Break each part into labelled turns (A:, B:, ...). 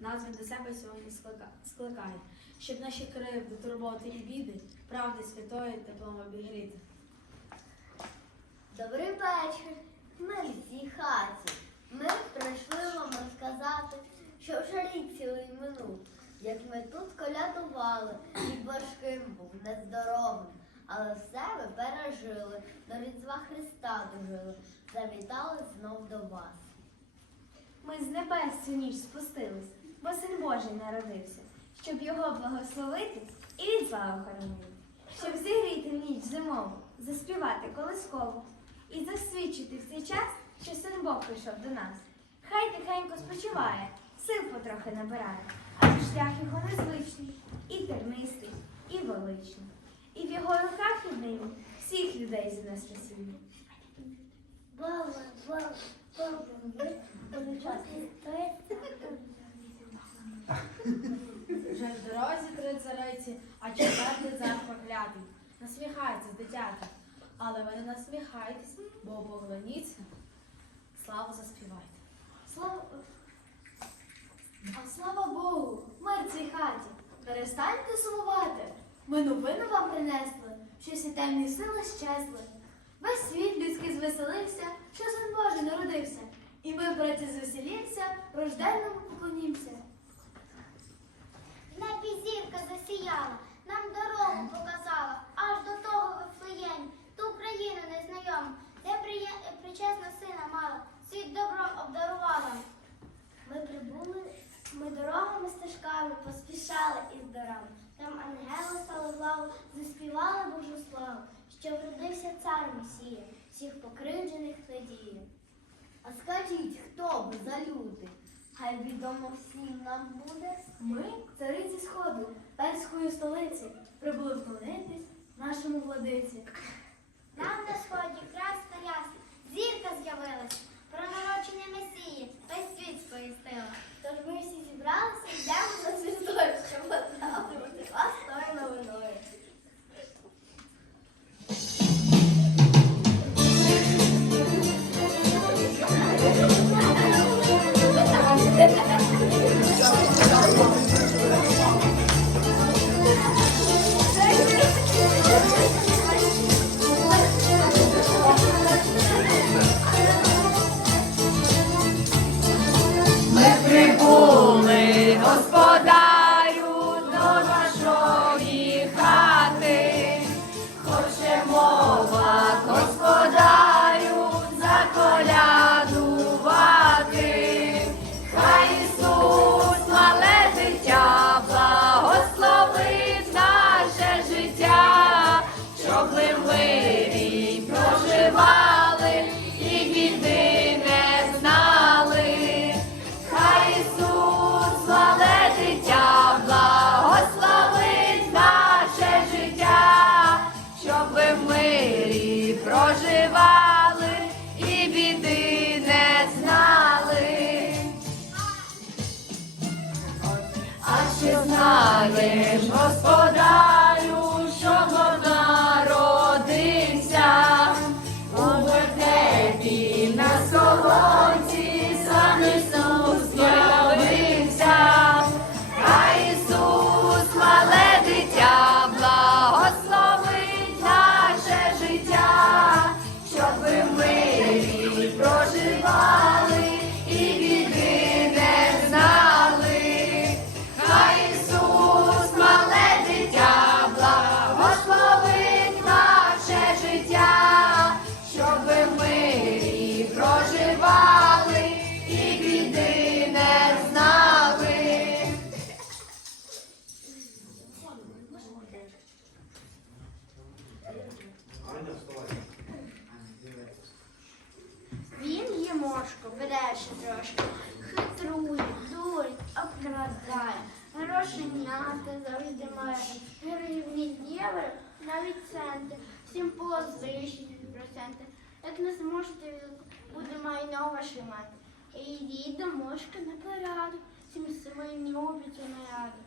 A: Нас він до себе сьогодні склика- скликає, щоб наші кривди, турботи і біди, правди святої теплом обігріти.
B: Добрий вечір. Ми в цій хаті. Ми прийшли вам розказати, що вже рік цілий минув, як ми тут колядували, і важким був нездоровим. Але все ви пережили, до Різдва Христа дожили, завітали знов до вас.
C: Ми з небес цю ніч спустились, бо син Божий народився, щоб його благословити і від зла охоронити, щоб зігріти ніч зимову, заспівати колискову і засвідчити в цей час, що син Бог прийшов до нас. Хай тихенько спочиває, сил потрохи набирає, адже шлях його незвичний, і тернистий, і величний. І в його руках віднині всіх людей занесе спасіння.
B: Баба, баба, баба,
A: Вже в дорозі три цариці, а четвертий цар проклятий. Насміхається дитята. Але ви не насміхайтесь, бо поглиніться. Славу заспівайте.
B: Слава... А слава Богу, мир цій хаті. Перестаньте сумувати. Ми новину вам принесли, що всі темні сили щезли. Весь світ людський звеселився, що син Божий народився. І ми, браті, звеселімся, рожденному поклонімся.
D: В зірка засіяла, нам дорогу показала, аж до того Вифлеємі, ту країну незнайому, де причесна сина мала, світ добром обдарувала.
B: Ми прибули, ми дорогами стежками поспішали із дарами. Там ангели стали главу, заспівали Божу славу, що вродився цар Месія, всіх покривджених надіє. А скажіть, хто? Хай відомо всім нам буде. Ми, цариці Сходу, перської столиці, прибули вклонитись нашому владиці.
D: Нам на сході краска ясна, зірка з'явилась, про народження Месії, весь світ сповістила.
B: Тож ми всі зібралися і йдемо за звіздою,
E: знаєш, господарю,
D: Грошенята завжди має гривні євро, навіть центи, всім позичні проценти. Як не зможете, буде майно ваше мати. І йдіть до мошки на пораду, всім своїм обіцю наряду.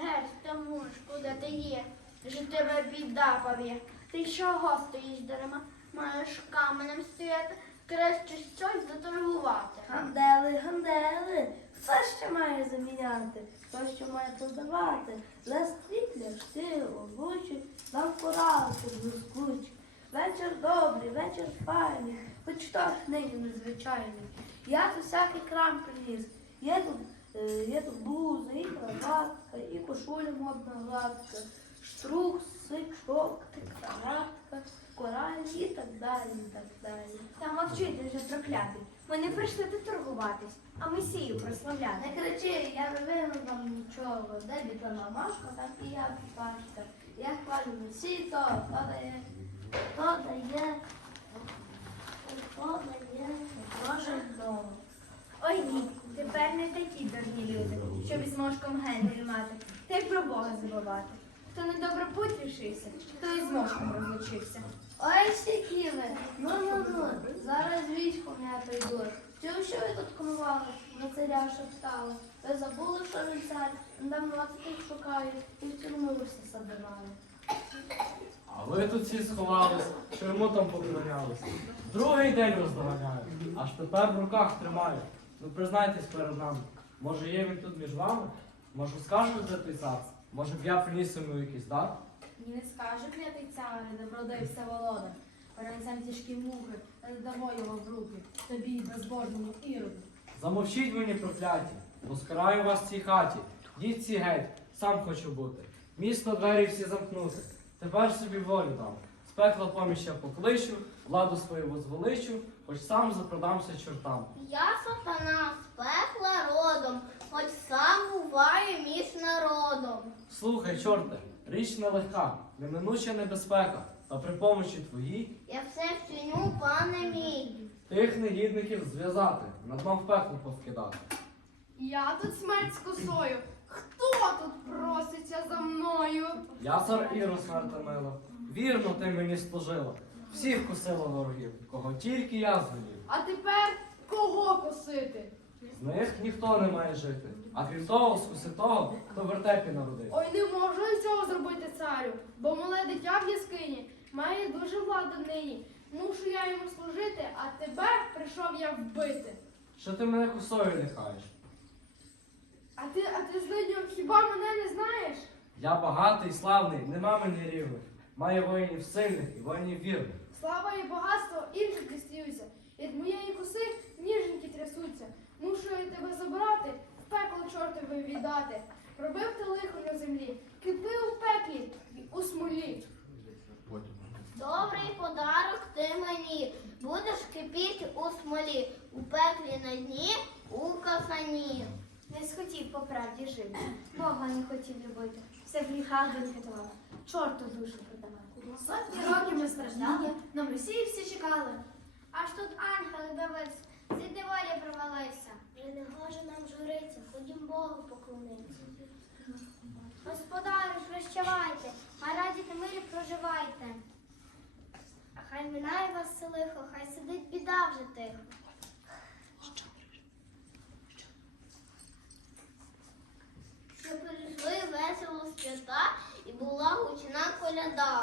D: Геть, та мушку, де ти є, що тебе біда повір. Ти чого стоїш дарема, маєш каменем стояти, краще щось заторгувати.
F: Гандели, гандели, все ще має заміняти, то, що має продавати. Лес кріпля, штил, облучить, нам пораду блискучі. Вечір добрий, вечір файний, хоч хто ж нині незвичайний. Я тут всякий крам приніс. Є тут, е, є тут блуза, і краватка, і кошуля модна гладка, штрук, сичок, краватка, кораль і так далі, і так далі.
C: Та мовчуйте вже проклятий. Ми не прийшли тут торгуватись, а месію прославляти.
F: Не кричи, я не винен вам нічого. Де бітлана машка, так і я пашка. Я хвалю всі то, то дає, то дає, то дає, кожен дом.
C: Ой ні, тепер не такі дурні люди, щоб із мошком генделі мати, та й про Бога забувати. Хто на добру путь рішився, то і з мошком розлучився.
F: Ой, ви, ну ну ну, зараз військом я прийду. Чув, що ви тут кумували, царя шептали. Ви забули, що він цар, там таких шукають, і в тюрму всі садивали.
G: А ви тут всі сховались, що йому там поклонялись. Другий день вас доганяю, аж тепер в руках тримаю. Ну признайтесь перед нами, може є він тут між вами? Може той цар? Може б я приніс йому якийсь дар?
A: Ні не скаже клятий царе, де вродився володар. Перенесем тяжкі муки, та не дамо його в руки, тобі, безбожному іроду.
G: Замовчіть мені прокляті, бо скараю вас в цій хаті. Діть ці геть, сам хочу бути. Місно двері всі замкнути. Тепер собі волю дам. З пекла поміч я покличу, владу свою возвеличу, хоч сам запродамся чортам.
D: Я сатана з пекла родом, хоч сам буваю між народом.
G: Слухай, чорте, річ нелегка, неминуча небезпека, та при помочі твоїй
D: Я все вчиню, пане мій.
G: тих негідників зв'язати, на дно в пекло повкидати.
H: Я тут смерть з косою. Хто тут проситься за мною?
G: Я цар Іро смерта мила, вірно ти мені служила, всіх косила ворогів, кого тільки я звелів.
H: А тепер кого косити?
G: З них ніхто не має жити, а крім того, скуси того, хто в вертепі народився.
H: Ой, не можу я цього зробити царю, бо мале дитя в яскині має дуже владу нині. Мушу я йому служити, а тебе прийшов я вбити.
G: Що ти мене косою лихаєш?
H: А ти, а ти злидню, хіба мене не знаєш?
G: Я багатий, славний, нема мені рівних. Маю воїнів сильних і воїнів вірних.
H: Слава і багатство інших дістаються. Від моєї коси ніженьки трясуться. Мушу я тебе забрати, в пекло віддати. Робив ти лихо на землі, кипи у пеклі у смолі.
D: Добрий подарок ти мені. Будеш кипіти у смолі, у пеклі на дні, у кахані.
C: Не схотів по правді жити, Бога не хотів любити, все в гріхах донкетував, чорту душу продавав.
A: Сотні років ми страждали, на Месії всі чекали.
D: Аж тут ангел дивився, з неволі провалився.
F: Вже не гоже нам журиться, ходім Богу поклонитися.
D: Господарю, прощавайте, а раді та мирі проживайте.
F: Хай минає вас селихо, хай сидить біда вже тихо.
D: Що перейшли весело свята і була гучна коляда.